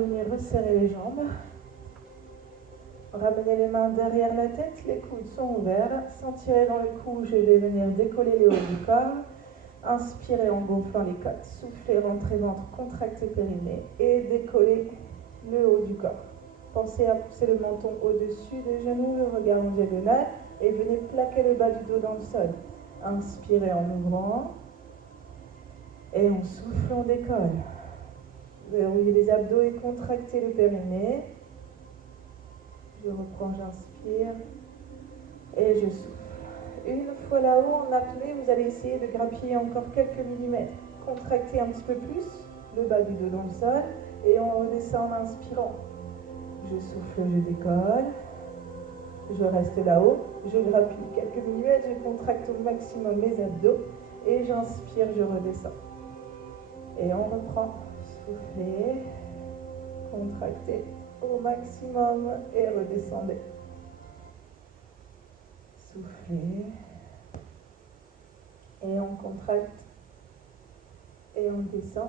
revenir resserrer les jambes. Ramenez les mains derrière la tête, les coudes sont ouverts. Sentirez dans le cou, je vais venir décoller le haut du corps. Inspirez en gonflant les côtes, soufflez, rentrez ventre, contractez périnée et décollez le haut du corps. Pensez à pousser le menton au-dessus des genoux, le regard en diagonale et venez plaquer le bas du dos dans le sol. Inspirez en ouvrant et en soufflant, on décolle. Verrouillez les abdos et contractez le périnée. Je reprends, j'inspire et je souffle. Une fois là-haut, en apnée, vous allez essayer de grappiller encore quelques millimètres. Contractez un petit peu plus le bas du dos dans le sol et on redescend en inspirant. Je souffle, je décolle. Je reste là-haut, je grappille quelques millimètres, je contracte au maximum mes abdos et j'inspire, je redescends. Et on reprend. Soufflez, contractez au maximum et redescendez. Soufflez et on contracte et on descend.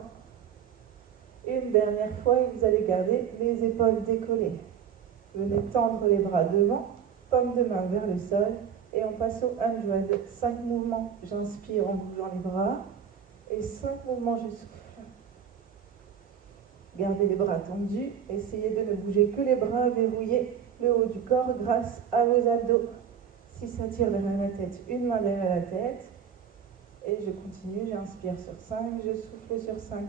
Une dernière fois et vous allez garder les épaules décollées. Venez tendre les bras devant, paume de main vers le sol et on passe au Undress. 5 mouvements, j'inspire en bougeant les bras et 5 mouvements, je souffle. Gardez les bras tendus, essayez de ne bouger que les bras, verrouillez le haut du corps grâce à vos abdos. Si ça tire derrière la tête, une main derrière la tête. Et je continue, j'inspire sur 5, je souffle sur 5.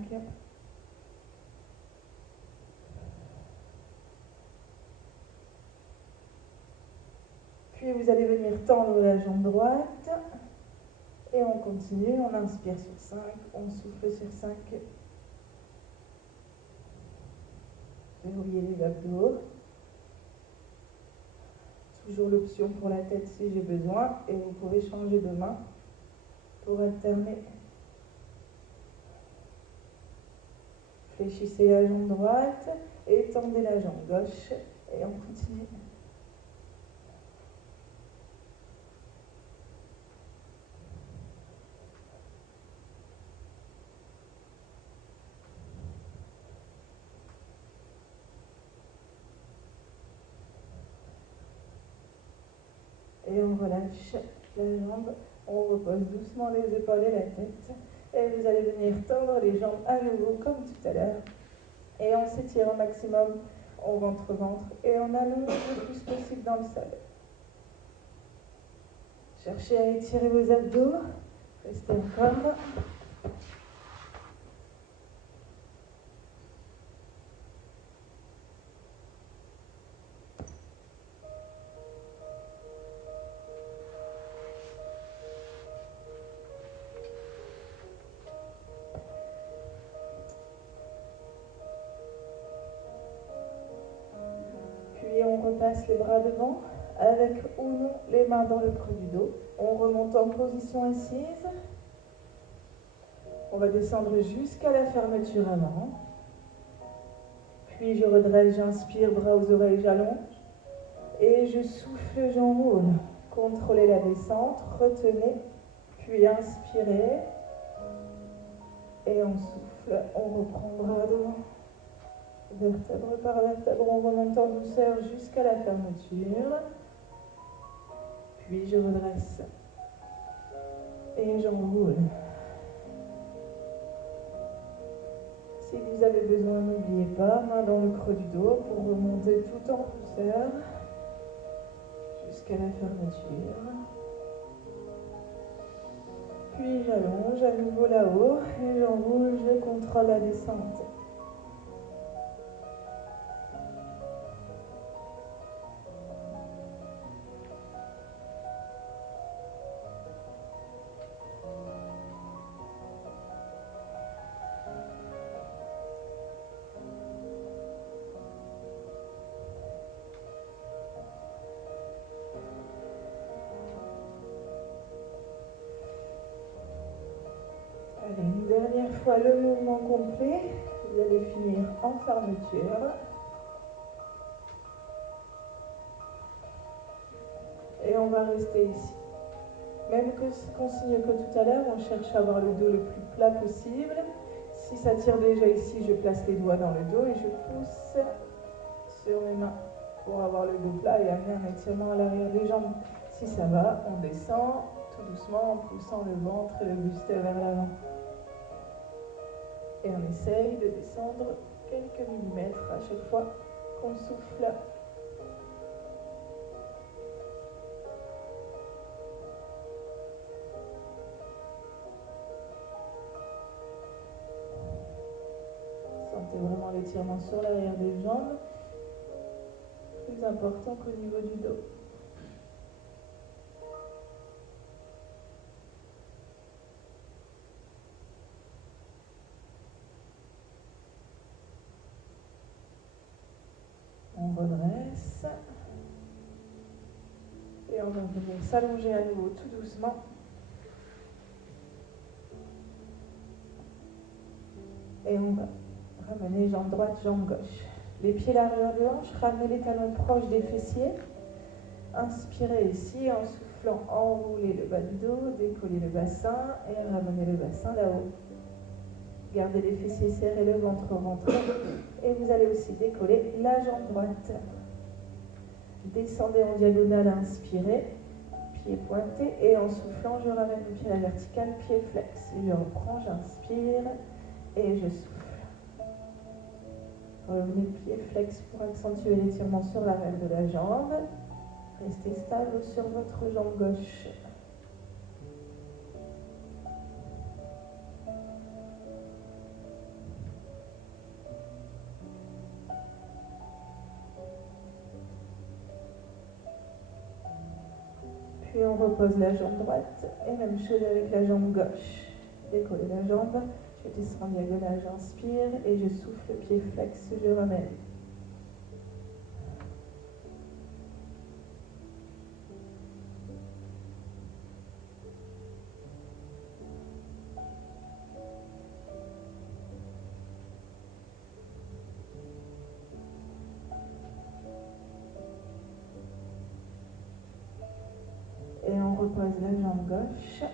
Puis vous allez venir tendre la jambe droite. Et on continue, on inspire sur 5, on souffle sur 5. Verrouillez les abdos. Toujours l'option pour la tête si j'ai besoin. Et vous pouvez changer de main pour alterner. Fléchissez la jambe droite et tendez la jambe gauche. Et on continue. Et on relâche la jambe, on repose doucement les épaules et la tête. Et vous allez venir tendre les jambes à nouveau comme tout à l'heure. Et on s'étire au maximum, on ventre-ventre et on allonge le plus possible dans le sol. Cherchez à étirer vos abdos, restez encore. Passe les bras devant, avec ou non les mains dans le creux du dos. On remonte en position assise. On va descendre jusqu'à la fermeture avant. Puis je redresse, j'inspire, bras aux oreilles, j'allonge. Et je souffle, j'enroule. Contrôlez la descente, retenez, puis inspirez. Et on souffle, on reprend bras devant. Vertèbre par vertèbre, on remonte en douceur jusqu'à la fermeture. Puis je redresse. Et j'enroule. Si vous avez besoin, n'oubliez pas, main dans le creux du dos pour remonter tout en douceur jusqu'à la fermeture. Puis j'allonge à nouveau là-haut et j'enroule, je contrôle la descente. Allez, une dernière fois le mouvement complet. Vous allez finir en fermeture. Et on va rester ici. Même qu'on signe que tout à l'heure, on cherche à avoir le dos le plus plat possible. Si ça tire déjà ici, je place les doigts dans le dos et je pousse sur mes mains pour avoir le dos plat et amener un étirement à l'arrière des jambes. Si ça va, on descend tout doucement en poussant le ventre et le buste vers l'avant. Et on essaye de descendre quelques millimètres à chaque fois qu'on souffle. Sentez vraiment l'étirement sur l'arrière des jambes, plus important qu'au niveau du dos. On redresse et on va venir s'allonger à nouveau tout doucement. Et on va ramener jambe droite, jambe gauche. Les pieds largeur de hanche, ramenez les talons proches des fessiers. Inspirez ici en soufflant, enroulez le bas du dos, décollez le bassin et ramenez le bassin là-haut. Gardez les fessiers serrés, le ventre rentré. Et vous allez aussi décoller la jambe droite. Descendez en diagonale, inspirez, pied pointé. Et en soufflant, je ramène le pied à la verticale, pied flex. Je reprends, j'inspire et je souffle. Revenez pied flex pour accentuer l'étirement sur l'arrière de la jambe. Restez stable sur votre jambe gauche. Puis on repose la jambe droite et même chose avec la jambe gauche. Décollez la jambe, je descends en diagonale, j'inspire et je souffle, pied flex, je ramène. Et on repose la jambe gauche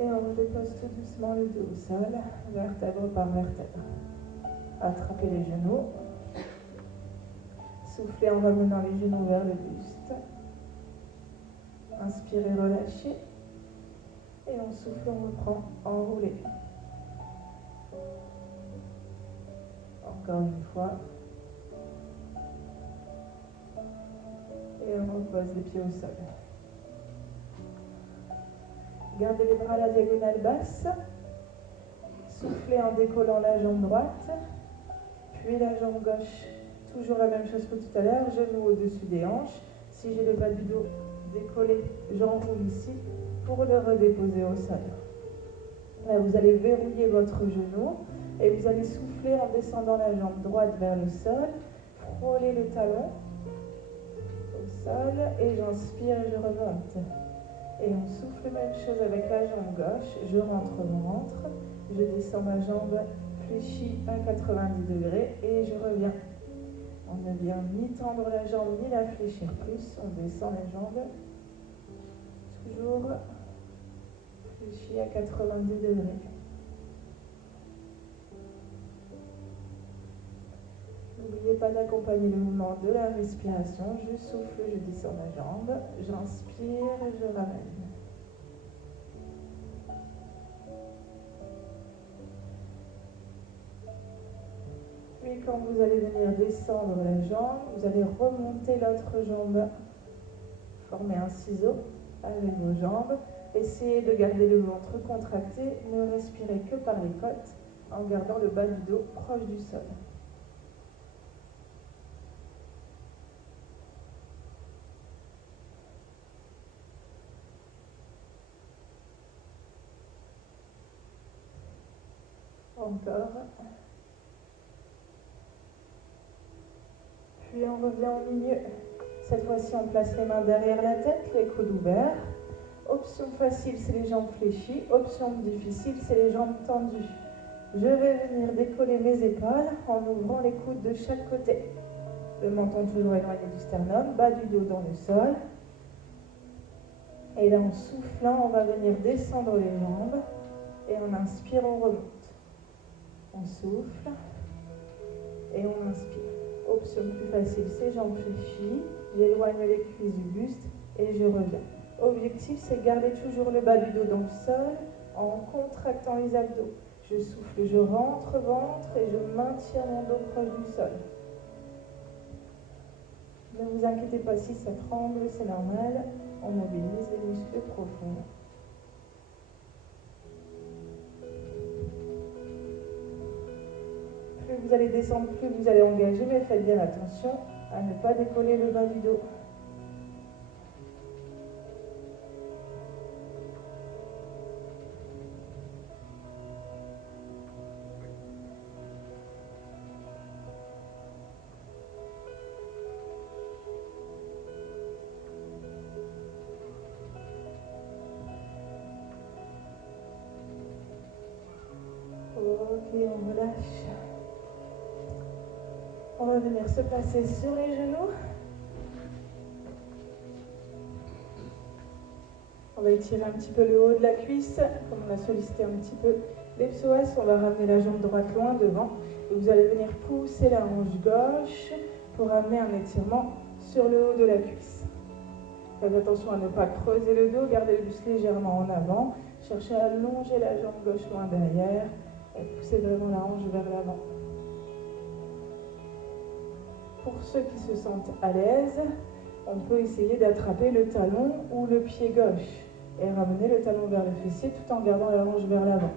et on dépose tout doucement le dos au sol, vertèbre par vertèbre. Attrapez les genoux, soufflez en ramenant les genoux vers le buste. Inspirez, relâchez et on souffle, on reprend, enroulez. Encore une fois. Et on repose les pieds au sol. Gardez les bras à la diagonale basse. Soufflez en décollant la jambe droite. Puis la jambe gauche. Toujours la même chose que tout à l'heure. Genoux au-dessus des hanches. Si j'ai le bas du dos décollé, j'enroule ici pour le redéposer au sol. Là, vous allez verrouiller votre genou et vous allez souffler en descendant la jambe droite vers le sol. Frôlez le talon au sol et j'inspire et je remonte. Et on souffle, même chose avec la jambe gauche. Je rentre mon ventre, je descends ma jambe fléchie à 90 degrés et je reviens. On ne vient ni tendre la jambe ni la fléchir plus. On descend la jambe toujours fléchie à 90 degrés. N'oubliez pas d'accompagner le mouvement de la respiration. Je souffle, je descends ma jambe, j'inspire et je ramène. Puis quand vous allez venir descendre la jambe, vous allez remonter l'autre jambe. Formez un ciseau avec vos jambes. Essayez de garder le ventre contracté. Ne respirez que par les côtes en gardant le bas du dos proche du sol. Encore. Puis on revient au milieu. Cette fois-ci, on place les mains derrière la tête, les coudes ouverts. Option facile, c'est les jambes fléchies. Option difficile, c'est les jambes tendues. Je vais venir décoller mes épaules en ouvrant les coudes de chaque côté. Le menton toujours éloigné du sternum, bas du dos dans le sol. Et là, en soufflant, on va venir descendre les jambes. Et en inspire, on remonte. On souffle et on inspire. Option plus facile, c'est j'amplifie, j'éloigne les cuisses du buste et je reviens. Objectif, c'est garder toujours le bas du dos dans le sol en contractant les abdos. Je souffle, je rentre ventre et je maintiens mon dos proche du sol. Ne vous inquiétez pas si ça tremble, c'est normal. On mobilise les muscles profonds. Plus vous allez descendre, plus vous allez engager, mais faites bien attention à ne pas décoller le bas du dos. Ok, on relâche. On va venir se placer sur les genoux. On va étirer un petit peu le haut de la cuisse, comme on a sollicité un petit peu les psoas. On va ramener la jambe droite loin devant. Et vous allez venir pousser la hanche gauche pour amener un étirement sur le haut de la cuisse. Faites attention à ne pas creuser le dos, gardez le buste légèrement en avant. Cherchez à allonger la jambe gauche loin derrière. Et poussez vraiment la hanche vers l'avant. Pour ceux qui se sentent à l'aise, on peut essayer d'attraper le talon ou le pied gauche et ramener le talon vers le fessier tout en gardant la hanche vers l'avant.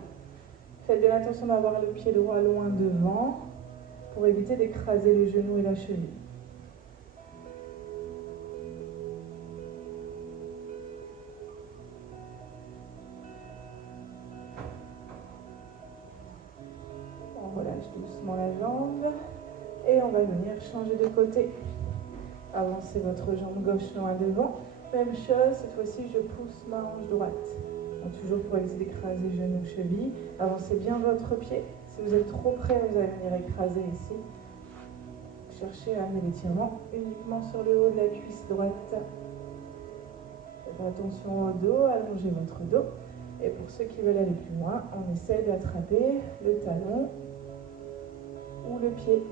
Faites bien attention d'avoir le pied droit loin devant pour éviter d'écraser le genou et la cheville. On relâche doucement la jambe et on va venir changer de côté. Avancez votre jambe gauche loin devant. Même chose, cette fois-ci je pousse ma hanche droite. Donc toujours pour éviter d'écraser genou, cheville. Avancez bien votre pied. Si vous êtes trop près, vous allez venir écraser ici. Cherchez à amener l'étirement uniquement sur le haut de la cuisse droite. Faites attention au dos, allongez votre dos. Et pour ceux qui veulent aller plus loin, on essaie d'attraper le talon ou le pied.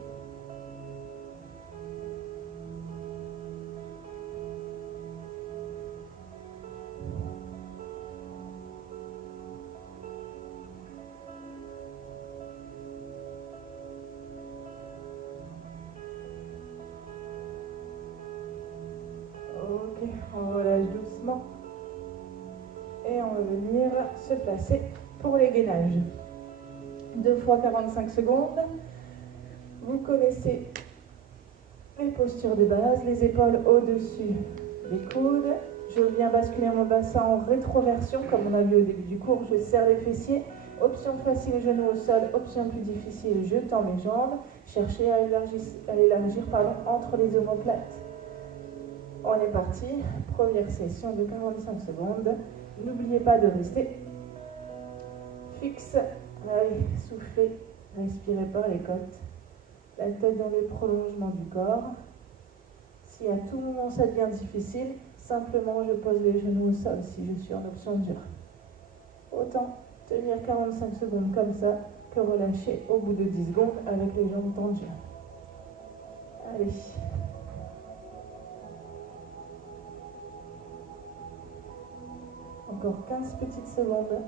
Ok, on relâche doucement. Et on va venir se placer pour les gainages. 2 fois 45 secondes. Vous connaissez les postures de base, les épaules au-dessus des coudes. Je viens basculer mon bassin en rétroversion, comme on a vu au début du cours. Je serre les fessiers. Option facile, genoux au sol. Option plus difficile, je tends mes jambes. Cherchez à élargir entre les omoplates. On est parti. Première session de 45 secondes. N'oubliez pas de rester fixe. Allez, soufflez. Respirez par les côtes. La tête dans le prolongement du corps. Si à tout moment ça devient difficile, simplement je pose les genoux au sol si je suis en option dure. Autant tenir 45 secondes comme ça que relâcher au bout de 10 secondes avec les jambes tendues. Allez. Encore 15 petites secondes.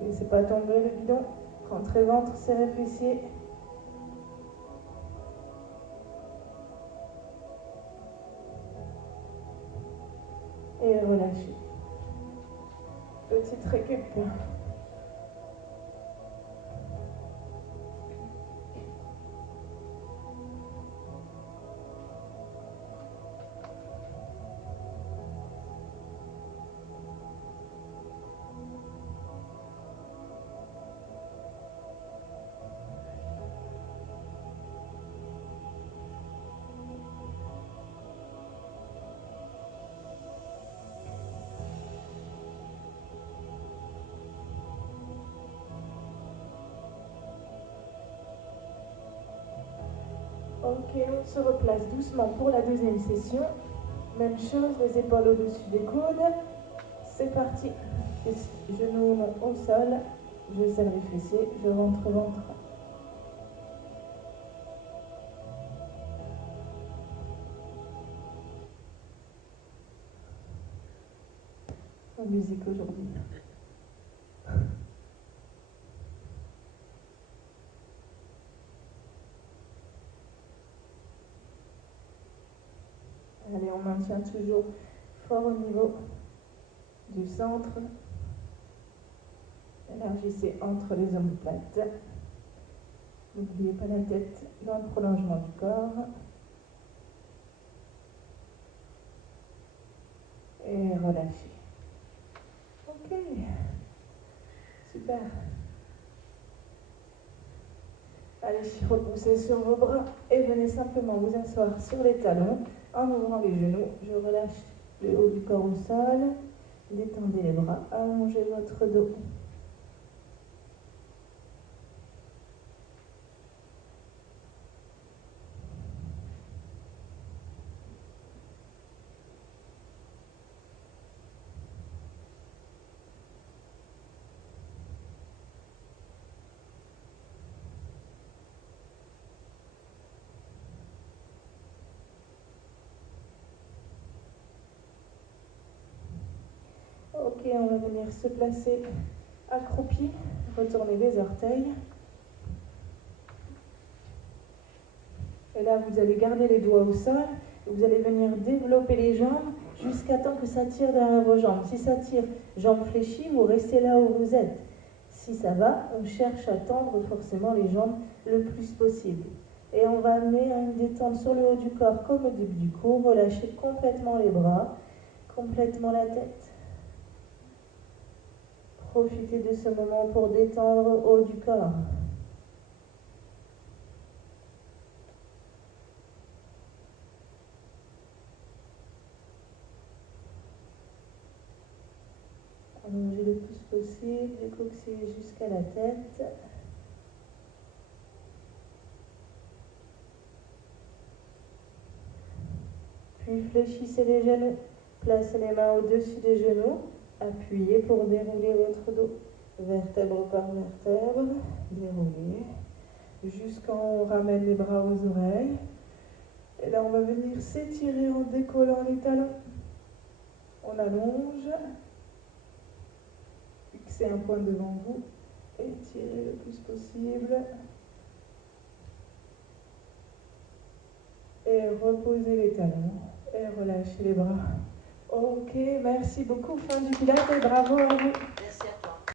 Ne laissez pas tomber le bidon. Rentrez ventre, serrez fessiers. Et relâchez. Petite récup. Ok, on se replace doucement pour la deuxième session. Même chose, les épaules au-dessus des coudes. C'est parti. Les genoux au sol. Je serre les fessiers, je rentre ventre. La musique aujourd'hui. Allez, on maintient toujours fort au niveau du centre. Élargissez entre les omoplates. N'oubliez pas la tête dans le prolongement du corps. Et relâchez. Ok. Super. Allez, repoussez sur vos bras et venez simplement vous asseoir sur les talons en ouvrant les genoux. Je relâche le haut du corps au sol. Détendez les bras, allongez votre dos. Ok, on va venir se placer accroupi, retourner les orteils. Et là, vous allez garder les doigts au sol. Vous allez venir développer les jambes jusqu'à temps que ça tire derrière vos jambes. Si ça tire, jambes fléchies, vous restez là où vous êtes. Si ça va, on cherche à tendre forcément les jambes le plus possible. Et on va amener à une détente sur le haut du corps comme au début du cours. Relâchez complètement les bras, complètement la tête. Profitez de ce moment pour détendre le haut du corps. Allongez le plus possible, les coxilles jusqu'à la tête. Puis fléchissez les genoux. Placez les mains au-dessus des genoux. Appuyez pour dérouler votre dos. Vertèbre par vertèbre. Déroulez. Jusqu'en haut, on ramène les bras aux oreilles. Et là, on va venir s'étirer en décollant les talons. On allonge. Fixez un point devant vous. Étirez le plus possible. Et reposez les talons. Et relâchez les bras. Ok, merci beaucoup. Fin du pilates et bravo à vous. Merci à